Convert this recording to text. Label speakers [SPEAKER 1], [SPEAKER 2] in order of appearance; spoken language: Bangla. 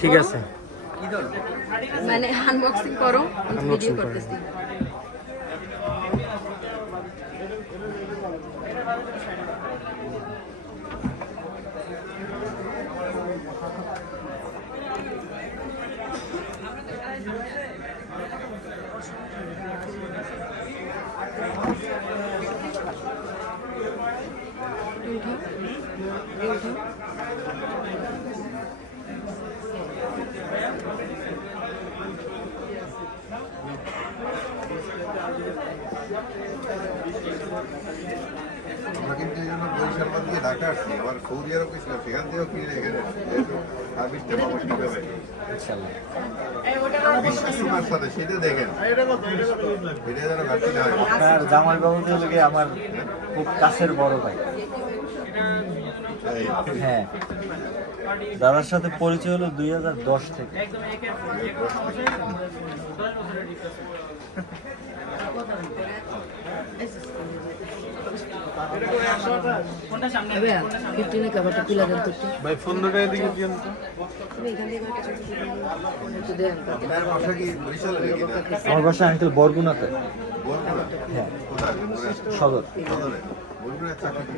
[SPEAKER 1] ঠিক আছে।
[SPEAKER 2] মানে আনবক্সিং করো ভিডিও করতেছি। উঠো উঠো
[SPEAKER 3] আমরা কিন্তু এই জন্য বরিশাল বাদ দিয়ে ঢাকা আসছি। আমার সৌদি আরব গেছিলাম সেখান থেকেও কিনে এখানে সার্ভিসটা পাবো ঠিকভাবে বিশ্বাস সাথে সেটা দেখেন। এটা যেন ঘাটতি না হয়।
[SPEAKER 4] আপনার জামাই বাবু আমার খুব কাছের বড় ভাই। হ্যাঁ। দাদার সাথে পরিচয় হলো দুই হাজার
[SPEAKER 2] দশ থেকে। ফিফটিনে কাভারটা তুলে দেন তো
[SPEAKER 1] ভাই পনেরোটা এদিকে দিন তো
[SPEAKER 2] তুমি এখান থেকে একটা ছবি তুলে দাও। একটু দেন
[SPEAKER 3] আপনার বাসা কি বরিশালে নাকি না?
[SPEAKER 4] আমার বাসা আঙ্কেল বরগুনাতে
[SPEAKER 3] বরগুনা?
[SPEAKER 4] হ্যাঁ সদর
[SPEAKER 3] সদরে? বরগুনায় চাকরি